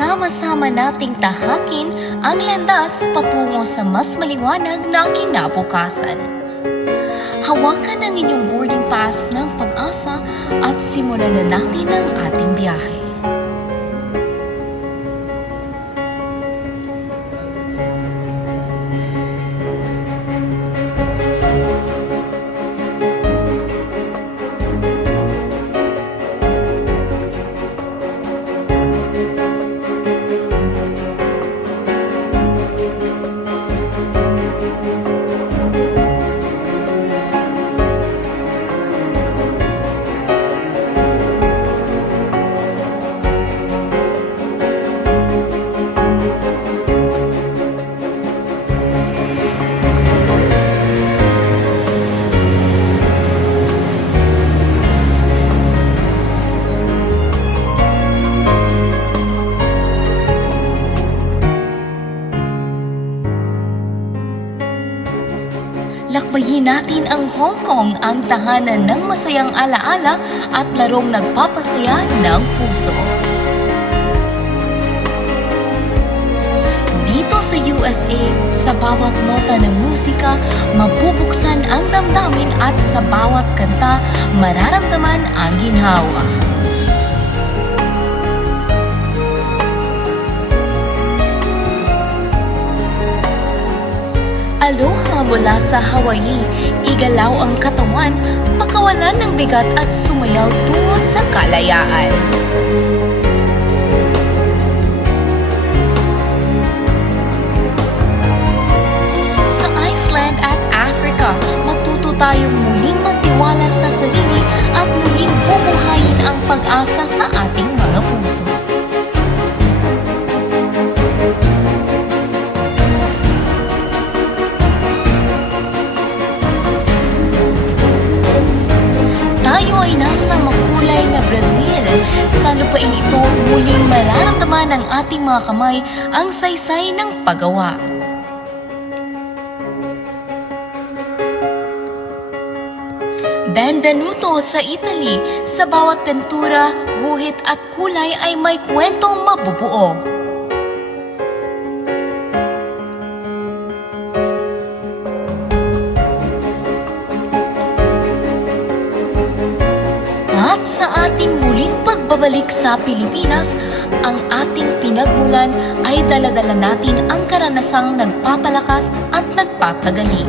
sama-sama nating tahakin ang landas patungo sa mas maliwanag na kinabukasan. Hawakan ang inyong boarding pass ng pag-asa at simulan na natin ang ating biyahe. Lakbayin natin ang Hong Kong, ang tahanan ng masayang alaala at larong nagpapasaya ng puso. Dito sa USA, sa bawat nota ng musika, mabubuksan ang damdamin at sa bawat kanta, mararamdaman ang ginhawa. Aloha mula sa Hawaii, igalaw ang katawan, pakawalan ng bigat at sumayaw tungo sa kalayaan. Sa Iceland at Africa, matuto tayong muling magtiwala sa sarili at muling bubuhayin ang pag-asa sa ating mga puso. Tayo ay nasa makulay na Brazil. Sa lupain ito, muling mararamdaman ng ating mga kamay ang saysay ng paggawa. Benvenuto sa Italy. Sa bawat pintura, guhit at kulay ay may kwentong mabubuo. At sa ating muling pagbabalik sa Pilipinas, ang ating pinagmulan ay dala-dala natin ang karanasang nagpapalakas at nagpapagaling.